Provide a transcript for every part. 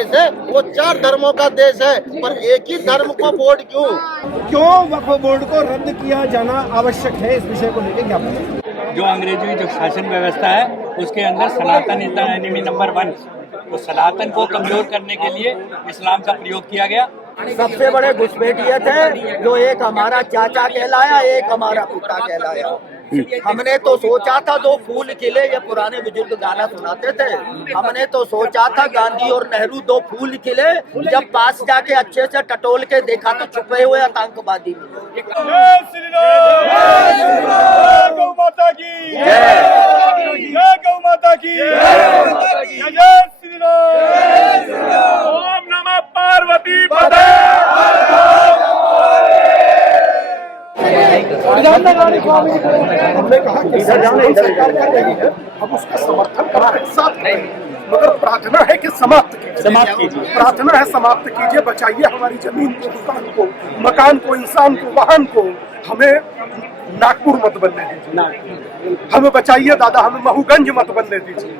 देश है, वो 4 धर्मों का देश है, पर एक ही धर्म को बोर्ड क्यों वक्फ बोर्ड को रद्द किया जाना आवश्यक है, इस विषय को लेकर क्या बताएं? जो अंग्रेजी जो शासन व्यवस्था है उसके अंदर सनातन एनिमी नंबर 1, तो सनातन को कमजोर करने के लिए इस्लाम का प्रयोग किया गया। सबसे बड़े घुसपैठिए थे, जो एक हमारा चाचा कहलाया, एक हमारा पिता कहलाया। हमने तो सोचा था 2 फूल खिले, ये पुराने बुजुर्ग गाना सुनाते थे। हमने तो सोचा था गांधी और नेहरू 2 फूल खिले, जब पास जाके अच्छे से टटोल के देखा तो छुपे हुए आतंकवादी मिले। जय श्री राम, जय गौ माता की जय, जय गौ माता की जय, जय श्री राम, ओम नमः पार्वती पते। हमने कहा कि सरकार कर रही है, हम उसका समर्थन करते साथ नहीं, मगर प्रार्थना है कि समाप्त कीजिए, प्रार्थना है समाप्त कीजिए, बचाइए हमारी जमीन को, दुकान को, मकान को, इंसान को, वाहन को। हमें नागपुर मत बनने दीजिए, हमें बचाइए दादा, हमें महूगंज मत बनने दीजिए,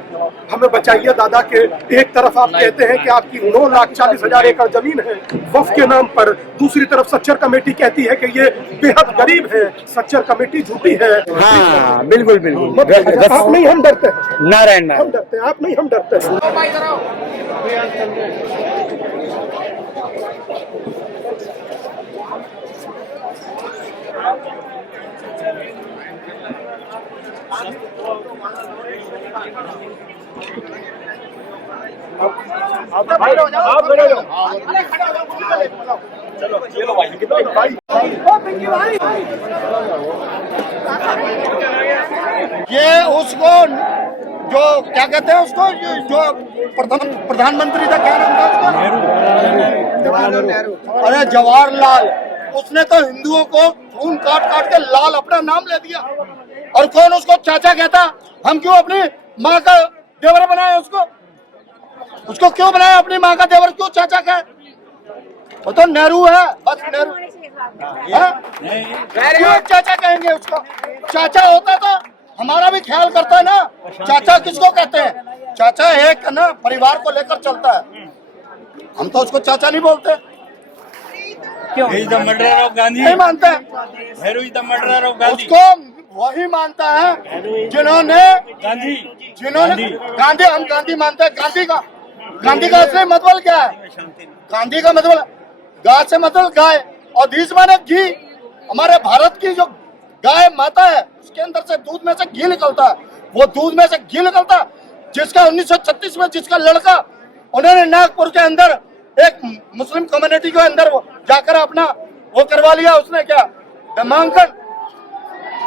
हमें बचाइए दादा। के एक तरफ आप कहते हैं कि आपकी 9,40,000 एकड़ जमीन है वक्फ के नाम पर, दूसरी तरफ सच्चर कमेटी कहती है कि ये बेहद गरीब है। सच्चर कमेटी झूठी है। हाँ, बिल्कुल बिल्कुल। आप नहीं, हम डरते हैं। नारायण हम डरते हैं, आप नहीं, हम डरते हैं। ये उसको जो क्या कहते हैं उसको, जो प्रधानमंत्री था, क्या नाम था उसका? नेहरू। अरे जवाहरलाल, उसने तो हिंदुओं को खून काट काट के लाल अपना नाम ले दिया, और कौन उसको चाचा कहता? हम क्यों अपनी माँ का देवर बनाए उसको क्यों बनाया अपनी माँ का देवर? क्यों चाचा कहे? वो तो नेहरू है, बस नेहरू। क्यों चाचा कहेंगे उसको? चाचा होता तो हमारा भी ख्याल करता है ना। चाचा किसको कहते हैं? चाचा एक ना परिवार को लेकर चलता है, हम तो उसको चाचा नहीं बोलते। क्यों? मर्डरर ऑफ गांधी नहीं मानते, Nehru is the murderer of Gandhi. उसको वही मानता है जिन्होंने गांधी हम गांधी मानते हैं। गांधी का असली मतलब क्या है? गांधी का मतलब गाय से मतलब गाय, और घीस माने घी। हमारे भारत की जो गाय माता है उसके अंदर से दूध में से घी निकलता है। वो दूध में से घी निकलता है जिसका 1936 में जिसका लड़का, उन्होंने नागपुर के अंदर एक मुस्लिम कम्युनिटी के अंदर वो जाकर अपना वो करवा लिया। उसने क्या नामांकन,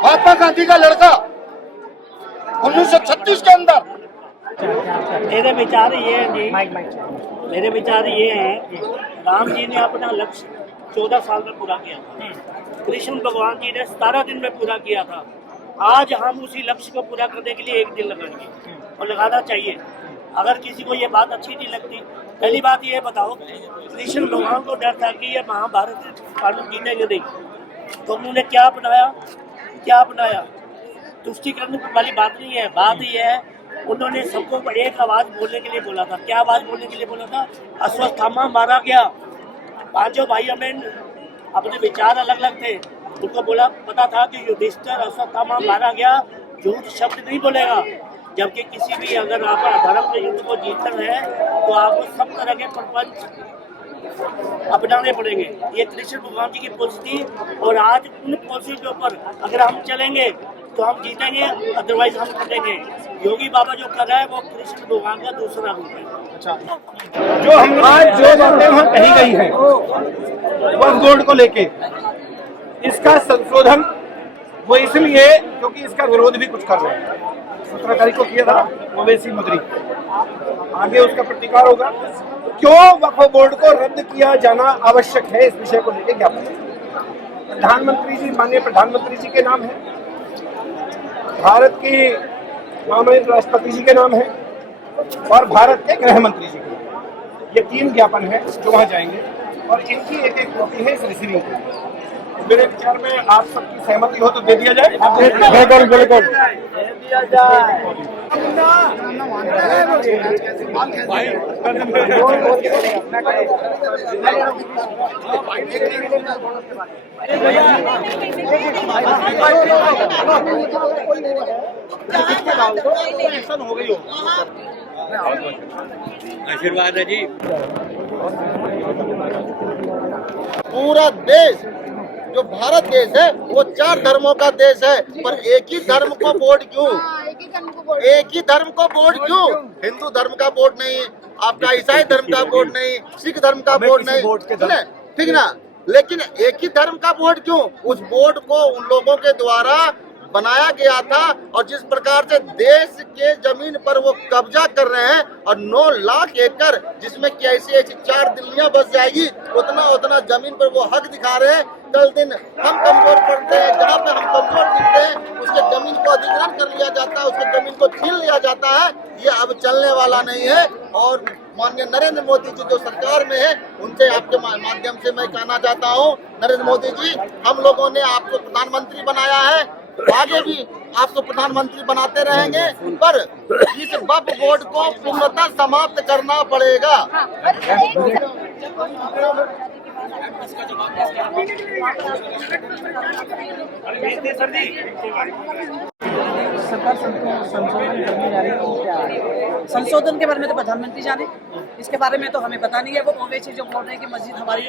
महात्मा गांधी का लड़का 1936 के अंदर। मेरे विचार ये है जी, मेरे विचार ये हैं, राम जी ने अपना लक्ष्य 14 साल में पूरा किया था, कृष्ण भगवान जी ने 17 दिन में पूरा किया था। आज हम उसी लक्ष्य को पूरा करने के लिए 1 दिन लगाएंगे, और लगाना चाहिए। अगर किसी को ये बात अच्छी नहीं लगती, पहली बात ये बताओ, कृष्ण भगवान को डर था कि ये महाभारत कानून जीतेंगे नहीं, तो उन्होंने क्या अपनाया? तुष्टि करने वाली बात नहीं है। बात ये है, उन्होंने सबको एक आवाज बोलने के लिए बोला था। क्या आवाज बोलने के लिए बोला था? अश्वत्थामा मारा गया। 5 भाइयों में अपने विचार अलग अलग थे, उनको बोला पता था कि युधिष्ठिर अश्वत्थामा मारा गया, झूठ शब्द नहीं बोलेगा। जबकि किसी भी अगर आप धर्म के युद्ध को जीतना है तो आपको सब तरह के प्रपंच अपनाने पड़ेंगे। ये कृष्ण भगवान जी की पॉलिसी थी, और आज उन पॉलिसी के ऊपर अगर हम चलेंगे तो हम जीतेंगे, अदरवाइज हम जीतेंगे। योगी बाबा जो कर रहा है वो कृष्ण भगवान का दूसरा रूप है। अच्छा, जो हम आज जो बातें वहाँ कही गई हैं वक्फ बोर्ड को लेके, इसका संशोधन वो इसलिए क्योंकि इसका विरोध भी कुछ कर रहे हैं। 17 तारीख को किया था ओवैसी मगरी, आगे उसका प्रतिकार होगा। क्यों वक्फ बोर्ड को रद्द किया जाना आवश्यक है, इस विषय को लेकर क्या प्रधानमंत्री जी, माननीय प्रधानमंत्री जी के नाम है, भारत की महामहिम राष्ट्रपति जी के नाम है, और भारत के गृह मंत्री जी के। ये 3 ज्ञापन है जो वहाँ जाएंगे, और इनकी एक कॉपी है इस रिसीविंग की। मेरे विचार में आप सबकी सहमति हो तो दे दिया जाए। बिल्कुल बिल्कुल। हो गई हो। आशीर्वाद है जी। पूरा देश जो भारत देश है वो 4 धर्मों का देश है, पर एक ही धर्म को वोट क्यों? एक ही धर्म को वोट क्यों? हिंदू धर्म का वोट नहीं, आपका ईसाई धर्म का वोट नहीं, सिख धर्म का वोट नहीं, ठीक ना? लेकिन एक ही धर्म का वोट क्यों? उस वोट को उन लोगों के द्वारा बनाया गया था, और जिस प्रकार से देश के जमीन पर वो कब्जा कर रहे हैं, और 9 लाख एकड़ जिसमें कैसी ऐसी 4 दिल्लियां बस जाएगी, उतना जमीन पर वो हक दिखा रहे हैं। कल दिन हम कमजोर पड़ते हैं, जहाँ पे हम कमजोर दिखते हैं उसके जमीन को अधिग्रहण कर लिया जाता है, उसके जमीन को छीन लिया जाता है। ये अब चलने वाला नहीं है। और माननीय नरेंद्र मोदी जी जो सरकार में है, उनसे आपके माध्यम से मैं कहना चाहता हूँ, नरेंद्र मोदी जी, हम लोगों ने आपको प्रधानमंत्री बनाया है, आगे भी आपको प्रधानमंत्री बनाते रहेंगे, पर इस वक्फ बोर्ड को पूर्णतः समाप्त करना पड़ेगा। सरकार संशोधन करने जा रही है, संशोधन के बारे में तो प्रधानमंत्री जाने, इसके बारे में तो हमें पता नहीं है। वो ओवैसी जो बोल रहे हैं कि मस्जिद हमारी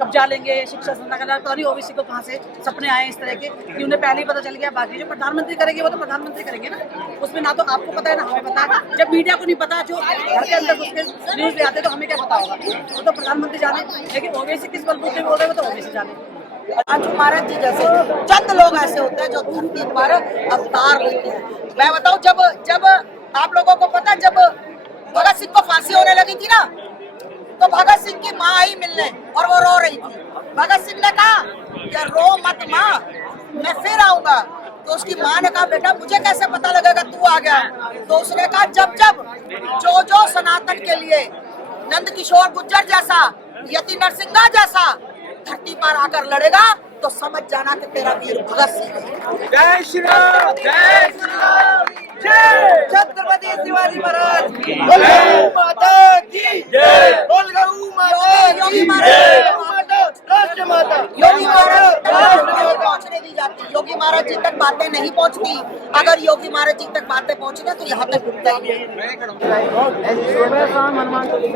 कब्जा लेंगे, शिक्षा संस्था का पता नहीं ओवैसी को कहाँ से सपने आए इस तरह के कि उन्हें पहले ही पता चल गया। बाकी जो प्रधानमंत्री करेंगे वो तो प्रधानमंत्री करेंगे ना, उसमें ना तो आपको पता है ना हमें पता है। जब मीडिया को नहीं पता, जो घर के अंदर उसके न्यूज में आते तो हमें क्या पता होगा? वो तो प्रधानमंत्री जाने, लेकिन ओवैसी किस बलबूते बोल रहे हो तो ओवैसी जाने। आज महाराज जी जैसे चंद लोग ऐसे होते हैं जो धरती पर अवतार लेते हैं। मैं बताऊं, जब आप लोगों को पता, जब भगत सिंह को फांसी होने लगी थी ना, तो भगत सिंह की माँ आई मिलने और वो रो रही थी। भगत सिंह ने कहा कि रो मत माँ, मैं फिर आऊंगा। तो उसकी माँ ने कहा बेटा मुझे कैसे पता लगेगा तू आ गया? तो उसने कहा जब जो सनातन के लिए नंद किशोर गुर्जर जैसा, यति नरसिंहा जैसा धरती पर आकर लड़ेगा, तो समझ जाना कि तेरा वीर भगत सिंह है। जय श्री राम, जय श्री राम, जय छत्रपति शिवाजी महाराज की माता की जय, बोल गऊ माता योगी महाराज राष्ट्र माता, योगी महाराज पहुंचने दी जाती, योगी महाराज जी तक बातें नहीं पहुंचती। अगर योगी महाराज जी तक बातें पहुंची ना तो यहाँ तक रुकता ही नहीं।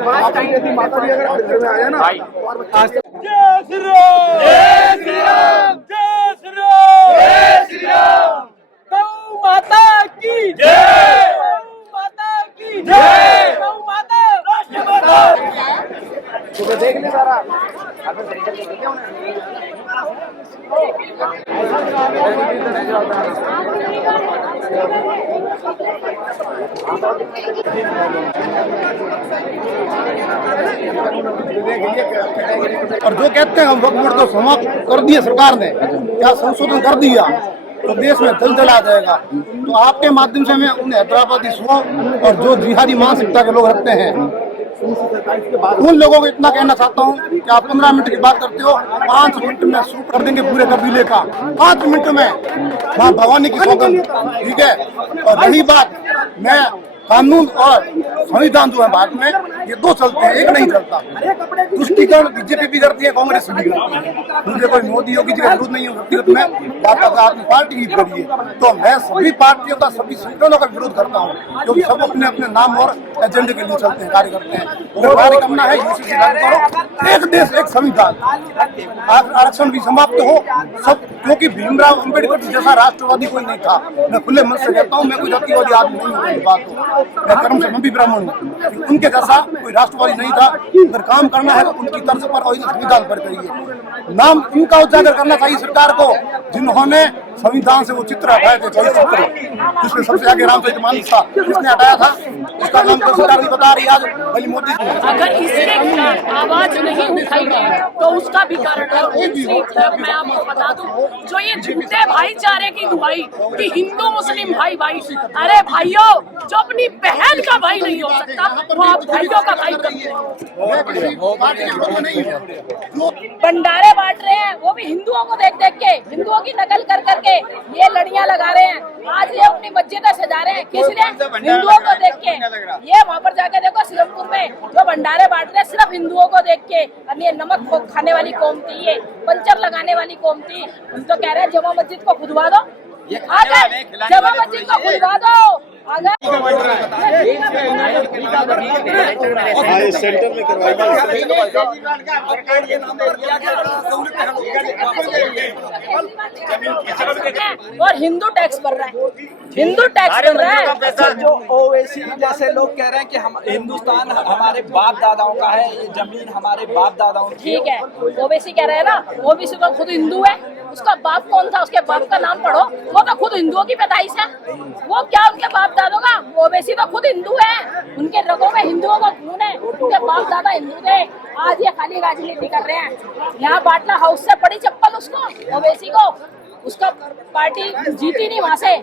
माता जी अगर घर में आया ना, जय श्री राम, जय श्री राम, जय श्री राम, जय श्री राम, गौ माता की जय, गौ माता की जय, गौ माता राष्ट्र माता। सुबह देख ले सारा और जो कहते हैं हम वक्फ बोर्ड को समाप्त कर दिए सरकार ने, क्या संशोधन कर दिया तो देश में दलदल आ जाएगा। तो आपके माध्यम से मैं उन हैदराबादी और जो जिहादी मानसिकता के लोग रखते हैं, उन लोगों को इतना कहना चाहता हूँ कि आप 15 मिनट की बात करते हो, 5 मिनट में शुरू कर देंगे पूरे कबीले का, 5 मिनट में मां भवानी की सौगंध, ठीक है। और रही बात, मैं कानून और संविधान जो है भारत में, ये 2 चलते हैं, एक नहीं चलता। तुष्टिकरण बीजेपी भी करती है, कांग्रेस भी करती है। मुझे कोई मोदी योगी जी का विरोध नहीं है व्यक्तिगत में, बात अपनी पार्टी की करिए। तो मैं सभी पार्टियों का, सभी संगठनों का विरोध करता हूँ, क्योंकि सब अपने अपने नाम और एजेंडे के लिए चलते हैं, कार्य करते हैं। अगर कार्य करना है यूसीसी लागू करो, एक देश एक संविधान, आरक्षण भी समाप्त हो सब, क्योंकि भीमराव अम्बेडकर जैसा राष्ट्रवादी कोई नहीं था। मैं खुले मन से कहता हूँ, मैं कोई जातिवादी आदमी नहीं हूँ, बात हो, मैं कर्म से मैं भी ब्राह्मण हूँ, उनके जैसा कोई राष्ट्रवादी नहीं था। अगर काम करना है तो उनकी तर्ज पर और संविधान पर करिए। नाम इनका उजागर करना चाहिए सरकार को, जिन्होंने संविधान से वो चित्र हटाए थे, 24 चित्र, जिसमें सबसे आगे रामचरित मानस था, जिसने हटाया था उसका नाम तो सरकार नहीं बता रही। आज पहले मोदी अगर इसके खिलाफ आवाज नहीं उठाई गई तो उसका भी कारण है। दूसरी तरफ मैं आपको बता दूं, जो ये झूठे भाईचारे की दुहाई कि हिंदू मुस्लिम भाई भाई, अरे भाइयों, जो अपनी बहन का भाई नहीं हो सकता वो आप भाइयों का भाई करते भंडारे बांट रहे हैं, वो भी हिंदुओं को देख देख के, हिंदुओं की नकल कर करके ये लड़ियां लगा रहे हैं। आज ये अपनी मस्जिदें सजा रहे हैं, किस लिए? हिंदुओं को देख के। ये वहाँ पर जाके देखो सिरमपुर में जो भंडारे बांट रहे हैं सिर्फ हिंदुओं को देख के। अन्य नमक खाने वाली कौम थी, ये पंचर लगाने वाली कौम थी। हम तो कह रहे हैं जमा मस्जिद को खुदवा दो, जमा मस्जिद को खुदवा दो। और हिंदू टैक्स भर रहा है, हिंदू टैक्स भर रहा है। जो ओवैसी जैसे लोग कह रहे हैं कि हम हिंदुस्तान हमारे बाप दादाओं का है, ये जमीन हमारे बाप दादाओं की। ठीक है, ओवैसी कह रहे हैं ना, ओवैसी तो खुद हिंदू है, उसका बाप कौन था, उसके बाप का नाम पढ़ो, वो तो खुद हिंदुओं की पैदाइश है। वो क्या उनके बाप दादों का? ओवैसी तो खुद हिंदू है, उनके रगों में हिंदुओं का खून है, उनके बाप दादा हिंदू थे। आज ये खाली राजनीति कर रहे हैं। यहाँ बाटला हाउस से पड़ी चप्पल उसको, ओवैसी को, उसका पार्टी जीती नहीं वहाँ से,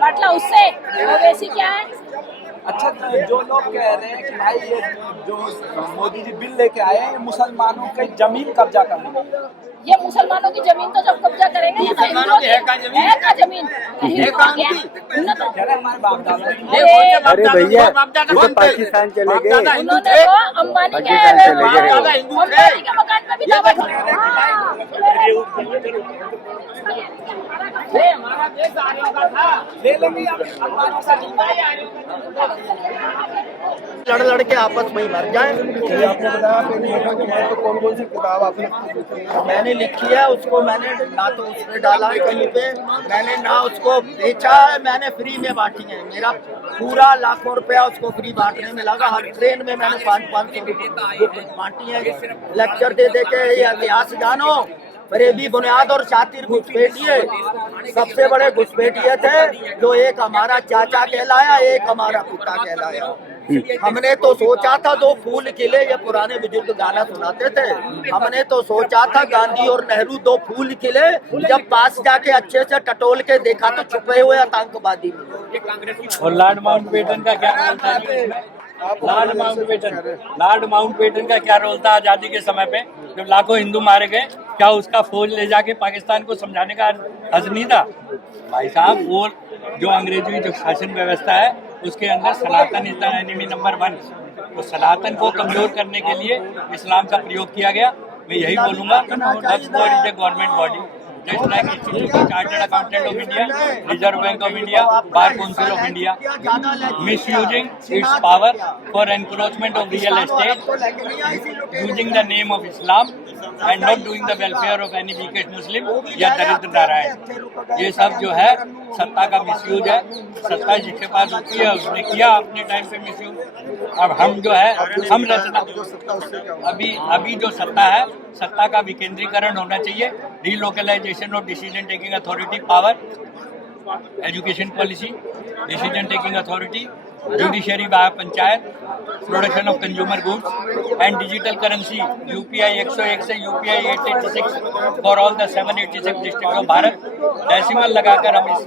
बाटला उससे। ओवैसी क्या है? अच्छा, जो लोग कह रहे हैं कि भाई ये जो मोदी जी बिल लेके आए हैं मुसलमानों की जमीन कब्जा करने, ये मुसलमानों की जमीन तो जब कब्जा करेंगे, ये तो हिंदुओं की है का जमीन, हिंदुओं की है। हमारे बाप दादा। अरे भैया ये तो पाकिस्तान चले गए, उन्होंने तो अंबानी के मकान में भी दावा लड़ लड़ के आपस में ही मर जाए। आपने बताया तो कौन सी किताब आपने मैंने लिखी है, उसको मैंने ना तो उसने डाला है कहीं पे, मैंने ना उसको बेचा है, मैंने फ्री में बांटी है। मेरा पूरा लाखों रुपया उसको फ्री बांटने में लगा। हर ट्रेन में मैंने 500 रुपये बांटी है। लेक्चर दे दे के ये इतिहास जानो, फरेबी बुनियाद और शातिर घुसपैठिए, सबसे बड़े घुसपैठिए थे। जो एक हमारा चाचा कहलाया, एक हमारा पिता कहलाया। हमने तो सोचा था दो फूल खिले, ये पुराने बुजुर्ग गाना सुनाते थे। हमने तो सोचा था गांधी और नेहरू दो फूल खिले, जब पास जाके अच्छे से टटोल के देखा तो छुपे हुए आतंकवादी मिले। और लॉर्ड माउंटबेटन का क्या रोल था इसमें? लॉर्ड माउंटबेटन का क्या रोल था आजादी के समय पे, जब लाखों हिंदू मारे गए? क्या उसका फौज ले जाके पाकिस्तान को समझाने का हज नहीं था? भाई साहब, वो जो अंग्रेजी जो शासन व्यवस्था है उसके अंदर सनातन इज द एनिमी नंबर 1। तो सनातन को कमजोर करने के लिए इस्लाम का प्रयोग किया गया। मैं यही बोलूंगा, Waqf board is a government body, just like Institute of Chartered Accountant of India, Reserve Bank of India, Bar Council of India, misusing its power for encroachment of real estate, using the name of Islam and not doing the welfare of any weakest Muslim या दरिद्र नारायण। ये सब जो है सत्ता का misuse है। सत्ता जिसके पास होती है उसने किया अपने टाइम पे मिसयूज। अब हम जो है हम रचना अभी जो सत्ता है, सत्ता का विकेंद्रीकरण होना चाहिए। Relocalization of decision taking authority power, education policy, decision taking authority, judiciary by panchayat, production of consumer goods and digital currency, UPI 101 से UPI 886 for all the 786 district of Bharat. Decimal लगाकर हम इस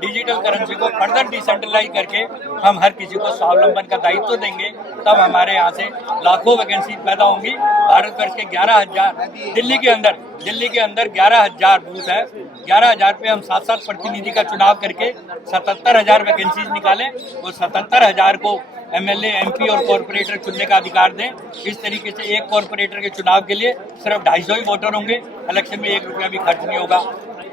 डिजिटल करेंसी को फर्दर डिसेंट्रलाइज करके हम हर किसी को स्वावलंबन का दायित्व देंगे, तब हमारे यहाँ से लाखों वैकेंसी पैदा होंगी। भारतवर्ष के 11,000 दिल्ली के अंदर 11,000 बूथ है। 11,000 पे हम 7-7 प्रतिनिधि का चुनाव करके 77,000 वैकेंसीज निकालें। वो 77,000 को MLA, MP और कॉर्पोरेटर चुनने का अधिकार दें। इस तरीके से एक कॉर्पोरेटर के चुनाव के लिए सिर्फ 250 ही वोटर होंगे। इलेक्शन में 1 रुपया भी खर्च नहीं होगा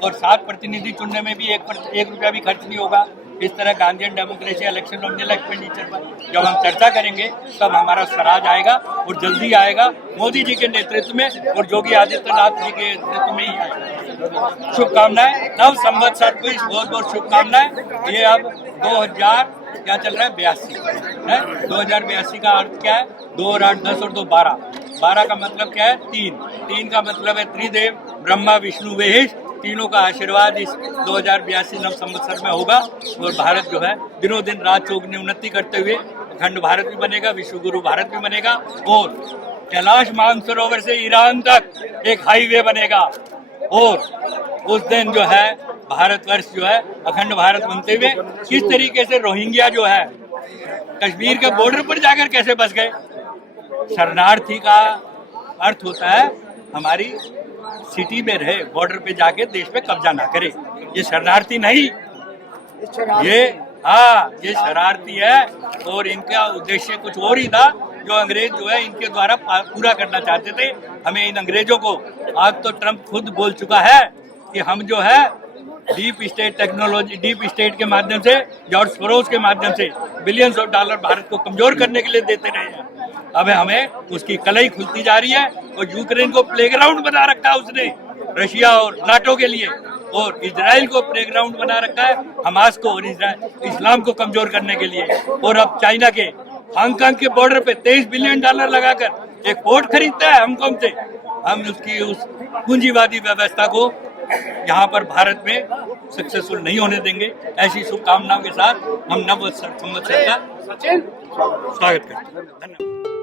और 7 प्रतिनिधि चुनने में भी 1 रुपया भी खर्च नहीं होगा। इस तरह गांधीयन डेमोक्रेसी इलेक्शन और निल एक्सपेंडिचर पर जब हम चर्चा करेंगे तब हमारा स्वराज आएगा और जल्दी आएगा, मोदी जी के नेतृत्व में और योगी आदित्यनाथ जी के नेतृत्व में ही आएगा। शुभकामनाएं, नव संवत्सर को बहुत बहुत शुभकामनाएं। ये अब 2000 क्या चल रहा है 82 है। 2082 का अर्थ क्या है? 2 और 8 10 और 2 12। 12 का मतलब क्या है? 3 का मतलब है त्रिदेव ब्रह्मा विष्णु महेश तीनों का आशीर्वाद इस 2082 नव संवत्सर में होगा और भारत जो है दिनों दिन रात चौगुनी उन्नति करते हुए अखंड भारत भी बनेगा, विश्व गुरु भारत भी बनेगा और कैलाश मानसरोवर से ईरान तक एक हाईवे बनेगा और उस दिन जो है भारतवर्ष जो है अखंड भारत बनते हुए किस तरीके से रोहिंग्या जो है कश्मीर के बॉर्डर पर जाकर कैसे बस गए। शरणार्थी का अर्थ होता है हमारी सिटी में रहे, बॉर्डर पे जाके देश पे कब्जा ना करे। ये शरणार्थी नहीं, ये शरारती है और इनका उद्देश्य कुछ और ही था जो अंग्रेज जो है इनके द्वारा पूरा करना चाहते थे। हमें इन अंग्रेजों को आज तो ट्रम्प खुद बोल चुका है कि हम जो है deep state technology, deep state के माध्यम से, जॉर्ज सोरोस के माध्यम से बिलियंस ऑफ डॉलर भारत को कमजोर करने के लिए देते रहे हैं। अब हमें उसकी कलई खुलती जा रही है और यूक्रेन को प्लेग्राउंड बना रखा है उसने, रशिया और नाटो के लिए, और इजराइल को प्लेग्राउंड बना रखा है हमास को और इस्लाम को कमजोर करने के लिए। और अब चाइना के हांगकांग के बॉर्डर पे $23 बिलियन लगाकर एक पोर्ट खरीदता है हांगकांग से। हम उसकी उस पूंजीवादी व्यवस्था को यहाँ पर भारत में सक्सेसफुल नहीं होने देंगे। ऐसी शुभकामनाओं के साथ हम नव संवत्सर का स्वागत करते हैं। धन्यवाद।